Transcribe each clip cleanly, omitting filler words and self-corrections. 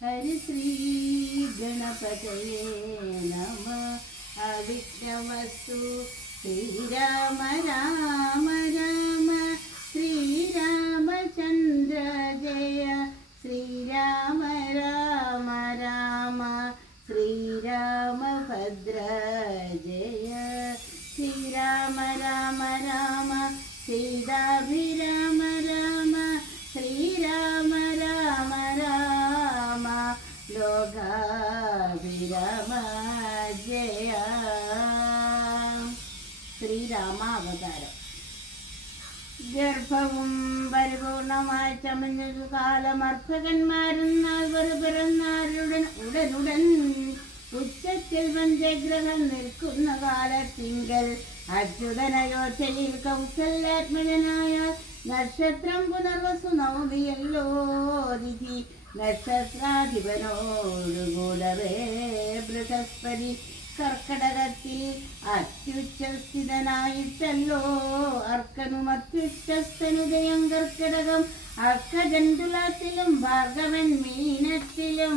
ഹരിശ്രീ ഗണപതയേ നമ. അവിഘ്നമസ്തു. ശ്രീരാമ രാമ രാമ ശ്രീരാമചന്ദ്ര ജയ. ശ്രീരാമ രാമ രാമ ശ്രീരാമഭദ്ര ജയ. ശ്രീരാമ രാമ രാമ സീതാഭിരാമ രാമ ശ്രീരാമ രാമ രാമ ലോകാഭിരാമ ജയ. ശ്രീരാമാവതാരം. ഗർഭവും പരിപൂർണമായി ചമഞ്ഞൊരു കാലമർഭകന്മാരും നാൽവർ പിറന്നാരുടൻ ഉച്ചത്തിൽ പഞ്ചഗ്രഹം നിൽക്കുന്ന കാലത്തിങ്കൽ അച്യുതനയോധ്യയിൽ കൗസല്യാത്മജനായ നക്ഷത്രം പുനർവസു നവമിയല്ലോ ദിതി. നക്ഷത്രാധിപനോടുകൂടവേ ബൃഹസ്പതി കർക്കടകത്തിൽ അത്യുച്ചസ്ഥിതനായിട്ടല്ലോ അർക്കനും അത്യുച്ചസ്ഥനുദയം കർക്കടകം. അർക്കജണ്ടുലത്തിലും ഭാർഗവൻ മീനത്തിലും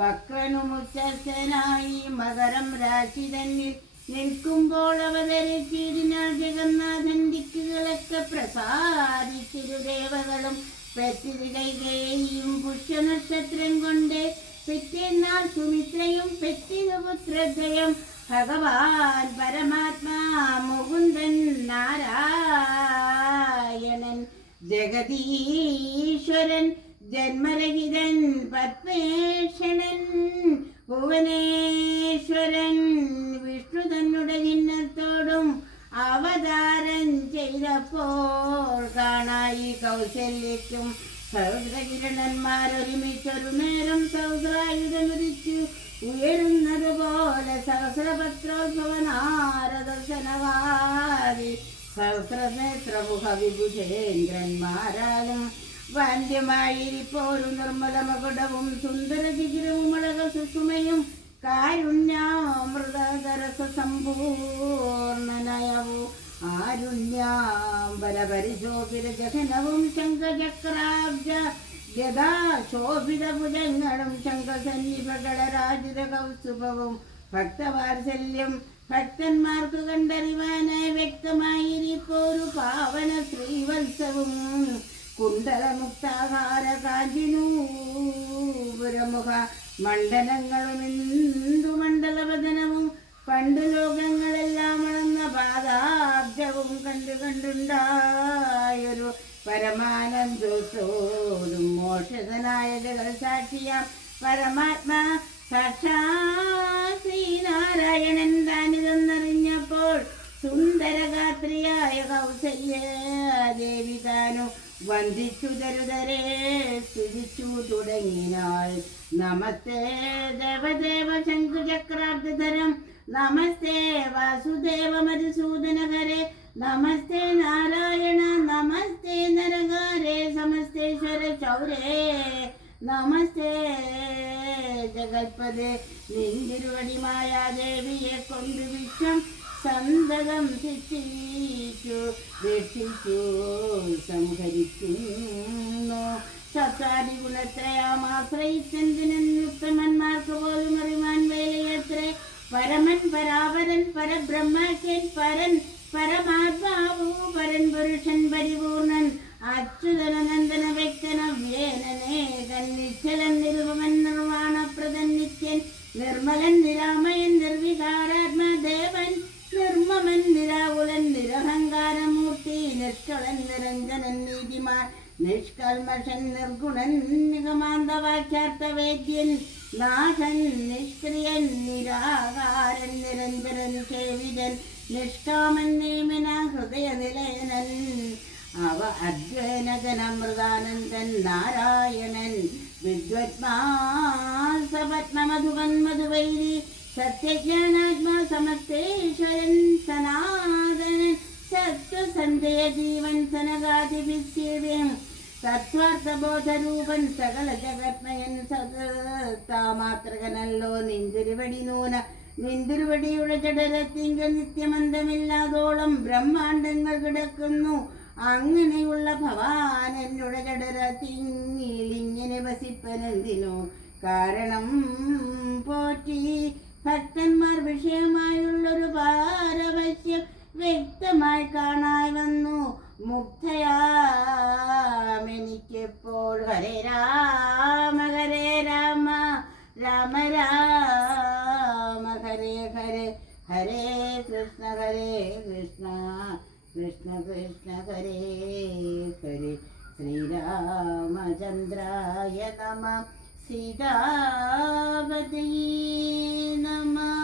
വക്രനുമുച്ചനായി മകരം രാശി തന്നിൽ നിൽക്കുമ്പോൾ അവതരിച്ചിരുന്നാൽ ജഗന്നാഥൻ ദിക്കുകളൊക്കെ പ്രസാദിച്ചിരു ദേവകളും പെറ്റിരുകയും പുഷ്യനക്ഷത്രം കൊണ്ട് പെറ്റെന്നാൽ സുമിത്രയും പെറ്റിരുപുത്രദ്വയം. ഭഗവാൻ പരമാത്മാ മുകുന്ദൻ നാരായണൻ ജഗദീശ്വരൻ ജന്മരഹിതൻ പത്മേഷണൻ ഭുവനേശ്വരൻ വിഷ്ണു തന്നുടെ ചിഹ്നത്തോടും അവതാരം ചെയ്തപ്പോൾ കാണായി കൗശല്യക്കും സഹസ്രകിരണന്മാരൊരുമിച്ചൊരു നേരം സഹസ്രായുധമുദിച്ചു ഉയരുന്നത് പോലെ സഹസ്രപത്രോത്ഭവനാരദർശനവാദി സഹസ്രനേത്രമുഖ വിഭുജേന്ദ്രന്മാരാലും വാന്യമായിരിപ്പോരു നിർമ്മല മകുടവും സുന്ദര ശിഖിരവുമളക സുഷുമയും കാരുണ്യാമൃതരസ സമ്പൂർണനയവും ആരുണ്യാംബരപരിശോഭിത ജഘനവും ശംഖചക്രാബ്ജ ഗദാ ശോഭിത ഭുജങ്ങളും ശംഖസന്നിഭകളരാജിത കൗസുഭവും ഭക്തവാത്സല്യം ഭക്തന്മാർക്ക് കണ്ടറിവാനായി വ്യക്തമായിരിപ്പോരു പാവന ശ്രീവത്സവും കുണ്ടലമുക്താഹാര കാഞ്ചിനൂപുരമുഖ മണ്ഡലങ്ങളും ഇന്ദുമണ്ഡലവദനവും പണ്ടു ലോകങ്ങളെല്ലാം അളന്ന പാദാബ്ജവും കണ്ടുണ്ടായൊരു പരമാനന്ദത്തോടും മോക്ഷതനായ ജഗൽസാക്ഷിയാം പരമാത്മാ സാക്ഷാത് ശ്രീനാരായണൻ താനിതെന്നറിഞ്ഞപ്പോൾ സുന്ദരഗാത്രിയായ കൗസല്യാദേവി താനു വന്ദിച്ചു ദരുതരെ സ്തുതിച്ചു തുടങ്ങിനാൾ. നമസ്തേ ദേവദേവ ശംഖുചക്രാബ്ദധരം നമസ്തേ വാസുദേവ മധുസൂദനകരെ നമസ്തേ നാരായണ നമസ്തേ നരകാരേ സമസ്തേശ്വര ചൗരേ നമസ്തേ ജഗൽപദേ. നിന്തിരുവടിമായ ദേവിയെ കൊണ്ട് വിശ്വം സന്തതം ശിക്ഷിച്ചു രക്ഷിച്ചു സംഹരിക്കുന്നു. സത്വാദി ഗുണത്രയാമാശ്രയിച്ചെന്തിനും ഉത്തമന്മാർക്ക് പോലും അറിവാൻ വേലയത്രേ. പരമൻ പരാപരൻ പരബ്രഹ്മക്കൻ പരൻ പരമാത്മാവു പരൻ പുരുഷൻ പരിപൂർണൻ അച്യുതനന്ദന വ്യക്തന വേനനേകൻ നിശ്ചലൻ നിരുപമൻ നിർവാണപ്രദൻ നിത്യൻ നിർമ്മലൻ നിരാമയൻ നിർവികാരാത്മദേവൻ നിർമ്മമൻ നിരാകുലൻ നിരഹങ്കാരമൂർത്തി നിഷ്കളൻ നിരഞ്ജനൻ നീതിമാൻ നിഷ്കൽമഷൻ നിർഗുണൻ നിഗമാന്തവാക്യാർത്ഥവേദ്യൻ നാഥൻ നിഷ്ക്രിയൻ നിരാകാരൻ നിരഞ്ജനൻ സേവിതൻ നിഷ്കാമൻ നിയമന ഹൃദയനിലയനൻ അവ അദ്വൈനജനമൃതാനന്ദൻ നാരായണൻ വിദ്വത്മാസപത്മമധുവൻ മധുവൈരി സത്യജ്ഞാനാത്മാ സമസ്തേശ്വരൻ സനാതനൻ സത്വസന്ധയ ജീവൻ സനകാതിവിസ്യവ്യം തത്വാർത്ഥബോധരൂപൻ സകല ജഗത്മയൻ സദാമാത്രകനല്ലോ നിന്തിരുവടി നൂന നിന്തിരുവടിയുടെ ജഡരത്തിങ്കൽ നിത്യമന്തമില്ലാതോളം ബ്രഹ്മാണ്ടങ്ങൾ കിടക്കുന്നു. അങ്ങനെയുള്ള ഭവാൻ എന്നുടെ ജഡരത്തിങ്ങിൽ ഇങ്ങനെ വസിപ്പ വർണ്ണിപ്പനെന്തിനു കാരണം പോറ്റി ഭക്തന്മാർ വിഷയമായുള്ളൊരു പാരവശ്യം വ്യക്തമായി കാണായി വന്നു മുക്തയാമെനിക്കെപ്പോൾ. ഹരേ രാമ രാമ രാമ ഹരേ ഹരേ, ഹരേ കൃഷ്ണ കൃഷ്ണ കൃഷ്ണ ഹരേ ഹരേ. ശ്രീരാമചന്ദ്രായ നമഃ, സീതാപതയേ നമഃ.